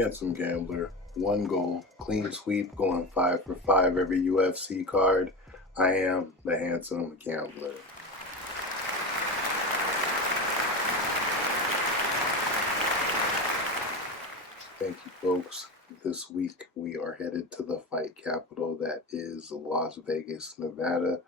Handsum Gambler, one goal, clean sweep, going 5 for 5 every UFC card. I am the Handsome Gambler. Thank you, folks. This week we are headed to the fight capital, that is Las Vegas, Nevada,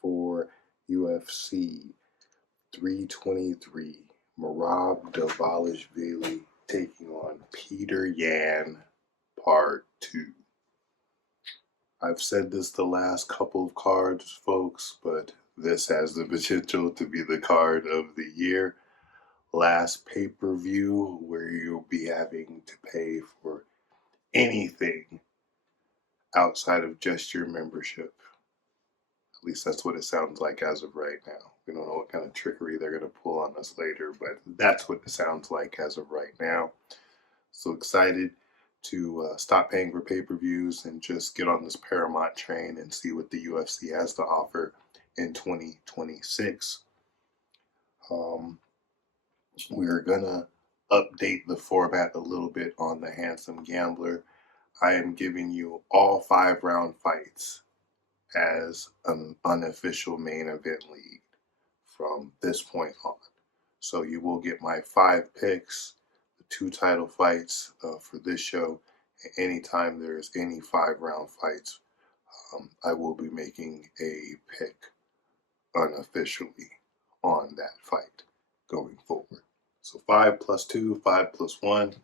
for UFC 323. Merab Dvalishvili taking on Peter Yan, Part 2. I've said this the last couple of cards, folks, but this has the potential to be the card of the year. Last pay-per-view where you'll be having to pay for anything outside of just your membership. At least that's what it sounds like as of right now. We don't know what kind of trickery they're going to pull on us later, but that's what it sounds like as of right now. So excited to stop paying for pay-per-views and just get on this Paramount train and see what the UFC has to offer in 2026. We're gonna update the format a little bit on the Handsome Gambler. I am giving you all 5-round fights as an unofficial main event lead from this point on. So you will get my 5 picks, the 2 title fights for this show. Anytime there's any 5-round fights, I will be making a pick unofficially on that fight going forward. So 5 plus 2, 5 plus 1,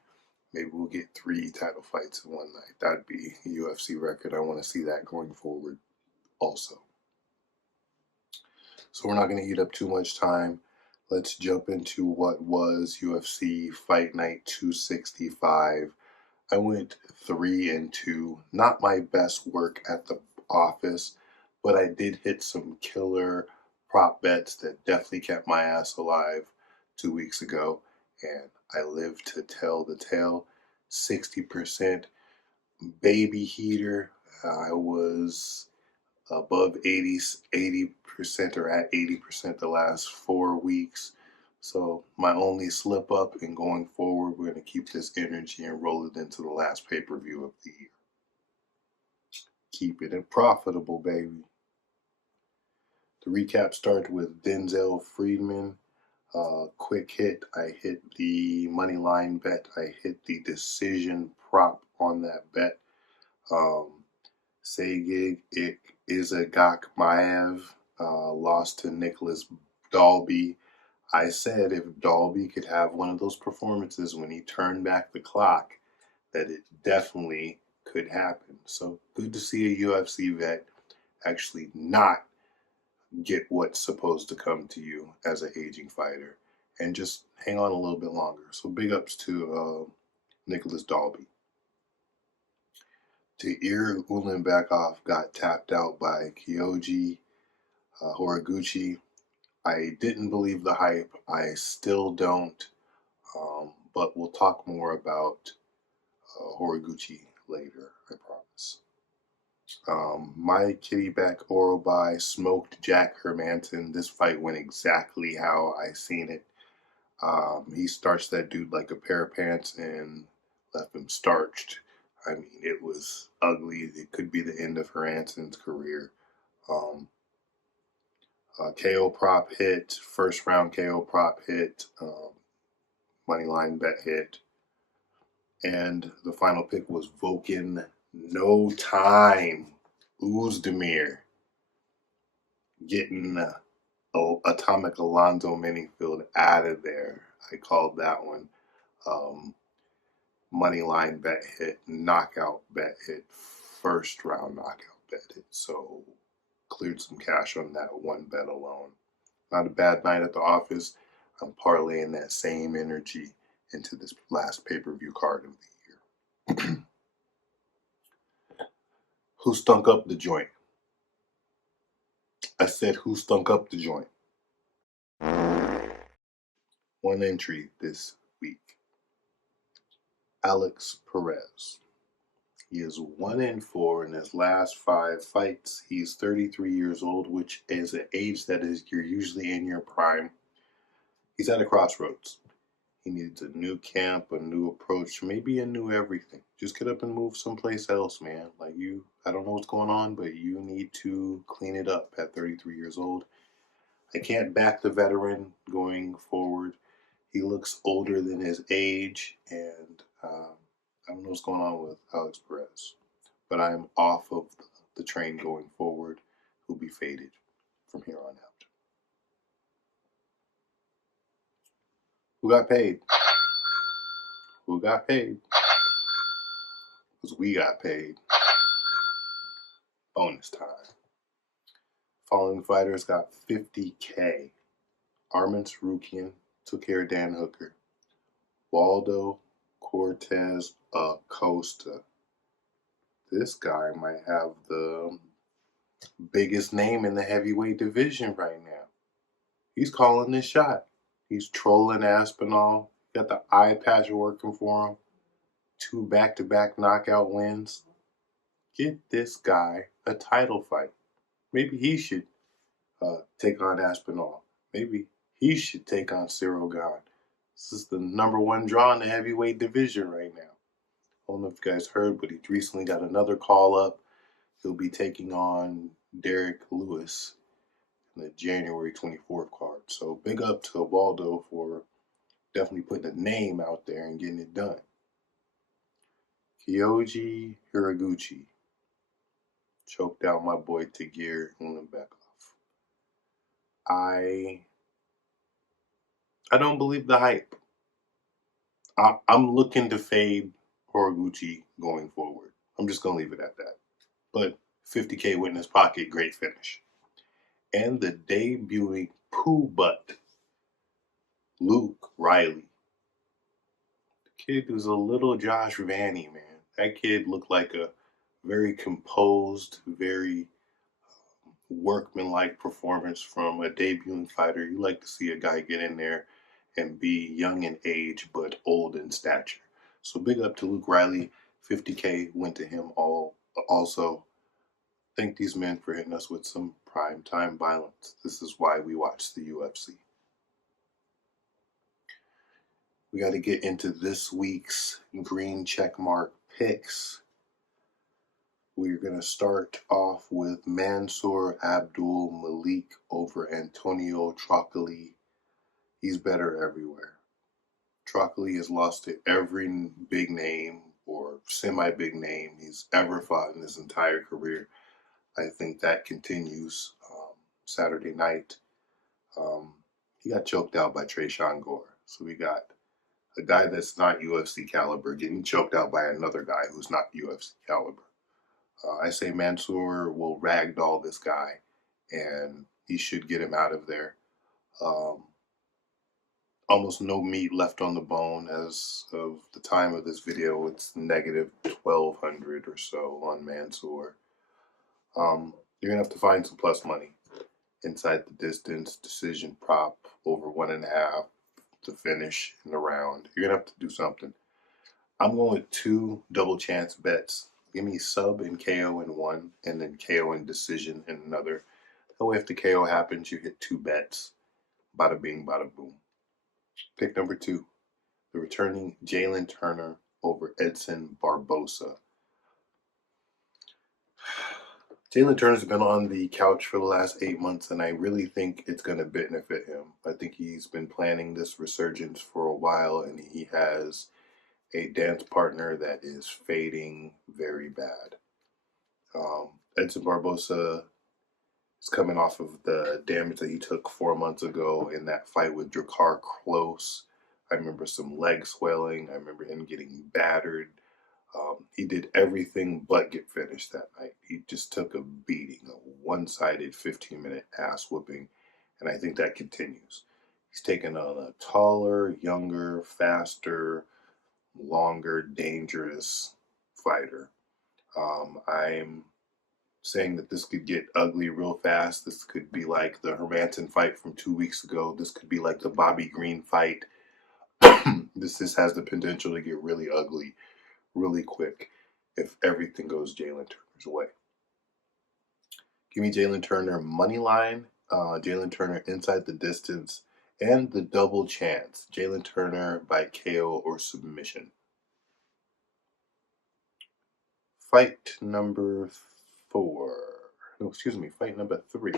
maybe we'll get 3 title fights in one night. That'd be a UFC record. I want to see that going forward also. So we're not going to eat up too much time. Let's jump into what was UFC Fight Night 265. I went 3-2. Not my best work at the office, but I did hit some killer prop bets that definitely kept my ass alive 2 weeks ago, and I lived to tell the tale. 60% baby heater. I was above 80% or at 80% the last 4 weeks. So my only slip up, and going forward, we're going to keep this energy and roll it into the last pay-per-view of the year. Keep it profitable, baby. The recap started with Denzel Friedman. Quick hit. I hit the money line bet. I hit the decision prop on that bet. Sagig Izagak Maev lost to Nicholas Dalby. I said if Dalby could have one of those performances when he turned back the clock, that it definitely could happen. So good to see a UFC vet actually not get what's supposed to come to you as an aging fighter and just hang on a little bit longer. So big ups to Nicholas Dalby. Tair Ulanbekov got tapped out by Kyoji Horiguchi. I didn't believe the hype. I still don't. But we'll talk more about Horiguchi later, I promise. My kittyback Orobai smoked Jack Hermanson. This fight went exactly how I seen it. He starched that dude like a pair of pants and left him starched. I mean, it was ugly. It could be the end of Hermanson's career. KO prop hit, first round KO prop hit, money line bet hit, and the final pick was Volkan No Time Uzdemir getting Atomic Alonzo Minifield out of there. I called that one. Money line bet hit, knockout bet hit, first round knockout bet hit. So cleared some cash on that one bet alone. Not a bad night at the office. I'm parlaying that same energy into this last pay-per-view card of the year. Who stunk up the joint? I said, who stunk up the joint? One entry this week. Alex Perez. He is 1-4 in his last 5 fights. He's 33 years old, which is an age that is you're usually in your prime. He's at a crossroads. He needs a new camp, a new approach, maybe a new everything. Just get up and move someplace else, man. Like I don't know what's going on, but you need to clean it up at 33 years old. I can't back the veteran going forward. He looks older than his age, and I don't know what's going on with Alex Perez. But I am off of the train going forward. He'll be faded from here on out. Who got paid? Who got paid? Because we got paid. Bonus time. Following fighters got $50K. Armin Sarukian took care of Dan Hooker. Waldo Cortez Acosta. This guy might have the biggest name in the heavyweight division right now. He's calling this shot. He's trolling Aspinall. Got the eye patch working for him. 2 back-to-back knockout wins. Get this guy a title fight. Maybe he should take on Aspinall. Maybe he should take on Cyril Gane. This is the #1 draw in the heavyweight division right now. I don't know if you guys heard, but he recently got another call up. He'll be taking on Derek Lewis in the January 24th card. So big up to Waldo for definitely putting a name out there and getting it done. Kyoji Hiraguchi choked out my boy Tagir Ulanbekov. I don't believe the hype. I'm looking to fade Horiguchi going forward. I'm just going to leave it at that. But $50K went in his pocket, great finish. And the debuting poo butt, Luke Riley. The kid was a little Josh Vanny, man. That kid looked like a very composed, very workmanlike performance from a debuting fighter. You like to see a guy get in there and be young in age but old in stature. So big up to Luke Riley. $50K went to him also. Thank these men for hitting us with some prime time violence. This is why we watch the UFC. We got to get into this week's green checkmark picks. We're going to start off with Mansour Abdul Malik over Antonio Trocoli. He's better everywhere. Trocoli has lost to every big name or semi-big name he's ever fought in his entire career. I think that continues Saturday night. He got choked out by Tresean Gore. So we got a guy that's not UFC caliber getting choked out by another guy who's not UFC caliber. I say Mansour will ragdoll this guy, and he should get him out of there. Almost no meat left on the bone as of the time of this video. It's negative 1,200 or so on Mansour. You're going to have to find some plus money. Inside the distance, decision prop, over 1.5 to finish in the round. You're going to have to do something. I'm going with 2 double chance bets. Give me sub and KO in one, and then KO and decision in another. That way, if the KO happens, you hit 2 bets. Bada bing, bada boom. Pick number 2, the returning Jalen Turner over Edson Barbosa. Jalen Turner's been on the couch for the last 8 months, and I really think it's going to benefit him. I think he's been planning this resurgence for a while, and he has a dance partner that is fading very bad. Edson Barbosa is coming off of the damage that he took 4 months ago in that fight with Drakkar Klose. I remember some leg swelling. I remember him getting battered. He did everything but get finished that night. He just took a beating, a one-sided 15-minute ass whooping, and I think that continues. He's taken on a taller, younger, faster, longer, dangerous fighter. I'm saying that this could get ugly real fast. This could be like the Hermanson fight from 2 weeks ago. This could be like the Bobby Green fight. This has the potential to get really ugly really quick if everything goes Jalen Turner's way. Give me Jalen Turner money line, Jalen Turner inside the distance, And the double chance, Jalen Turner by KO or submission. Fight number 4. No, excuse me, fight number 3.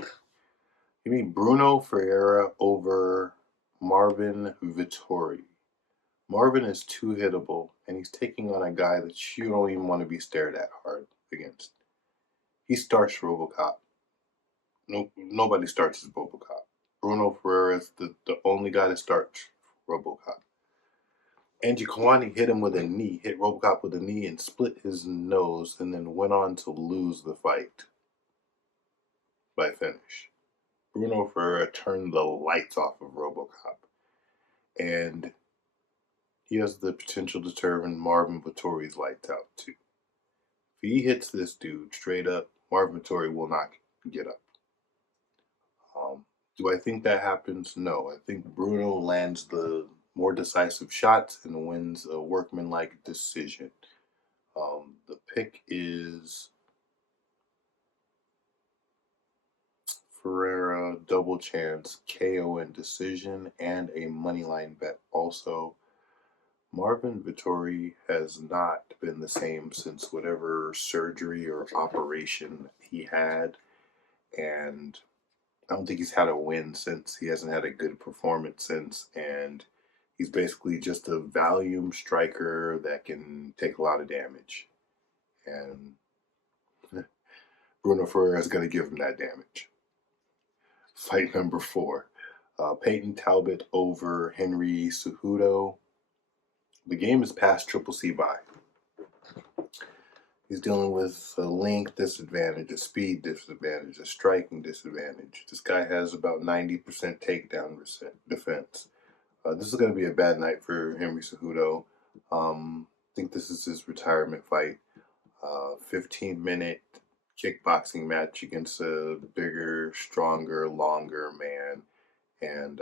You mean Bruno Ferreira over Marvin Vittori. Marvin is too hittable, and he's taking on a guy that you don't even want to be stared at hard against. He starts RoboCop. Nobody starts as RoboCop. Bruno Ferreira is the only guy that starts RoboCop. Angie Kawani hit him with a knee, hit RoboCop with a knee, and split his nose, and then went on to lose the fight by finish. Bruno Ferreira turned the lights off of RoboCop, and he has the potential to turn Marvin Vittori's lights out too. If he hits this dude straight up, Marvin Vittori will not get up. Do I think that happens? No. I think Bruno lands the more decisive shots and wins a workmanlike decision. The pick is Ferreira, double chance, KO and decision, and a moneyline bet. Also, Marvin Vittori has not been the same since whatever surgery or operation he had, and I don't think he's had a win since. He hasn't had a good performance since, and he's basically just a volume striker that can take a lot of damage. And Bruno Ferreira is going to give him that damage. Fight number 4. Peyton Talbot over Henry Cejudo. The game is past Triple C by. He's dealing with a length disadvantage, a speed disadvantage, a striking disadvantage. This guy has about 90% takedown defense. This is going to be a bad night for Henry Cejudo. I think this is his retirement fight. 15-minute kickboxing match against a bigger, stronger, longer man. And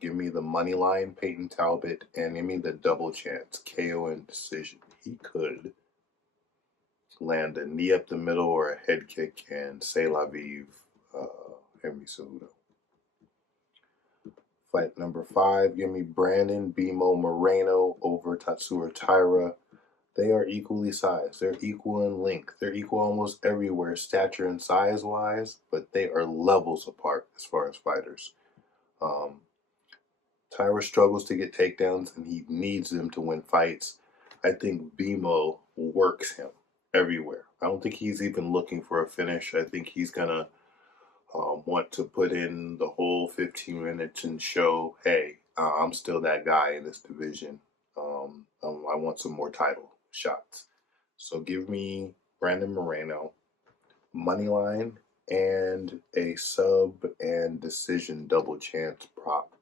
give me the money line, Peyton Talbot, and give me the double chance, KO and decision. He could land a knee up the middle or a head kick and say la vive, Henry Cejudo. Fight number 5, give me Brandon Bimo Moreno over Tatsuro Taira. They are equally sized. They're equal in length. They're equal almost everywhere, stature and size-wise, but they are levels apart as far as fighters. Taira struggles to get takedowns, and he needs them to win fights. I think Bimo works him everywhere. I don't think he's even looking for a finish. I think he's going to want to put in the whole 15 minutes and show, hey, I'm still that guy in this division. I want some more title shots. So give me Brandon Moreno, moneyline, and a sub and decision double chance prop.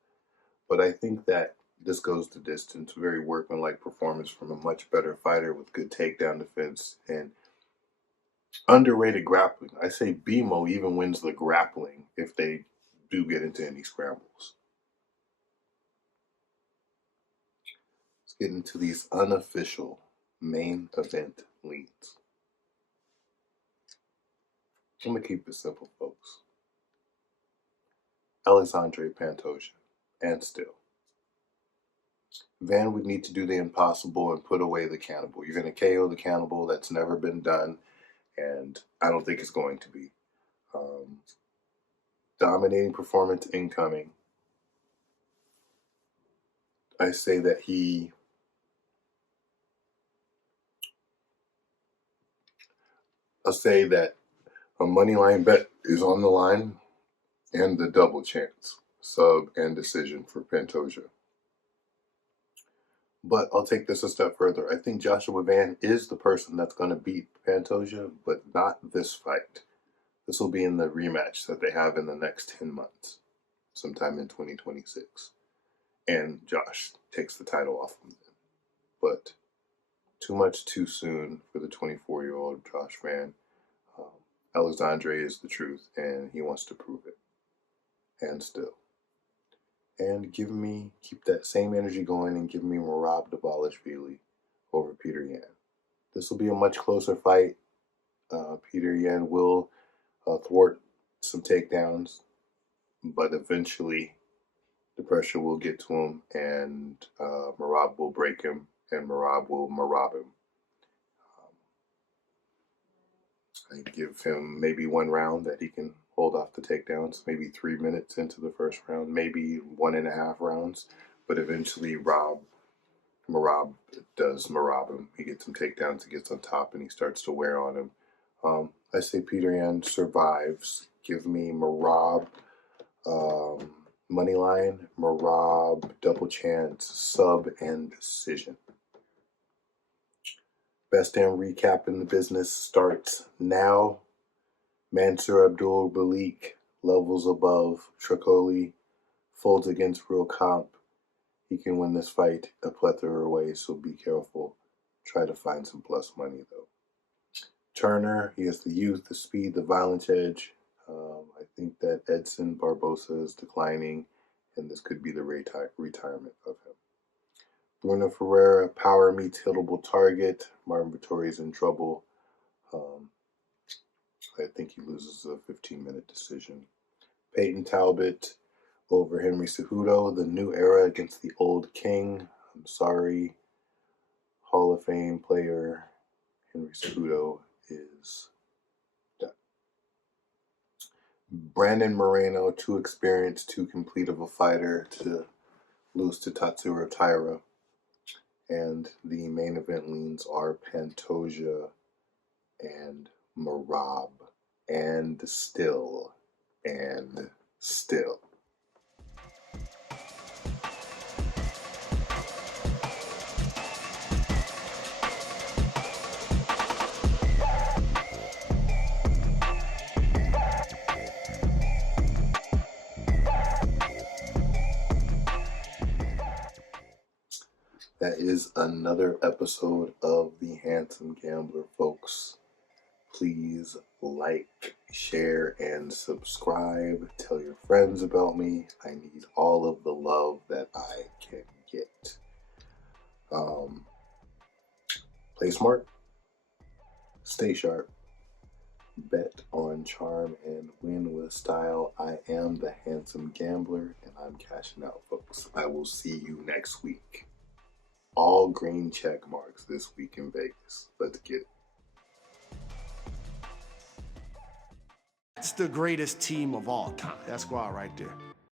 But I think that this goes the distance. Very workmanlike performance from a much better fighter with good takedown defense and underrated grappling. I say Bimo even wins the grappling if they do get into any scrambles. Let's get into these unofficial main event leads. I'm going to keep it simple, folks. Alexandre Pantoja, and still. Van would need to do the impossible and put away the cannibal. You're going to KO the cannibal. That's never been done, and I don't think it's going to be. Dominating performance incoming. I say that I'll say that a money line bet is on the line and the double chance, sub and decision for Pantoja. But I'll take this a step further. I think Joshua Van is the person that's going to beat Pantoja, but not this fight. This will be in the rematch that they have in the next 10 months, sometime in 2026. And Josh takes the title off him then. But too much too soon for the 24-year-old Josh Van. Alexandre is the truth, and he wants to prove it. And still. And keep that same energy going and give me Merab Dvalishvili over Peter Yan. This will be a much closer fight. Peter Yan will thwart some takedowns, but eventually The pressure will get to him, and Marab will break him, and Marab will Marab him. I give him maybe one round that he can hold off the takedowns, maybe 3 minutes into the first round, maybe 1.5 rounds, but eventually Marab does Marab him. He gets some takedowns, he gets on top, and he starts to wear on him. I say Peter Yan survives. Give me Marab money line, Marab double chance, sub, and decision. Best damn recap in the business starts now. Mansur Abdul Malik levels above Tricoli, folds against Real Comp. He can win this fight a plethora of ways, so be careful. Try to find some plus money, though. Turner, he has the youth, the speed, the violence edge. I think that Edson Barbosa is declining, and this could be the retirement of him. Bruno Ferreira, power meets hittable target. Martin Vittori's in trouble. I think he loses a 15-minute decision. Peyton Talbot over Henry Cejudo, the new era against the old king. I'm sorry, Hall of Fame player Henry Cejudo is done. Brandon Moreno, too experienced, too complete of a fighter to lose to Tatsuro Taira. And the main event leans are Pantoja and Marab. And still. That is another episode of the Handsome Gambler, folks. Please like, share, and subscribe. Tell your friends about me. I need all of the love that I can get. Play smart. Stay sharp. Bet on charm and win with style. I am the Handsome Gambler, and I'm cashing out, folks. I will see you next week. All green check marks this week in Vegas. Let's get it. It's the greatest team of all time. That squad right there.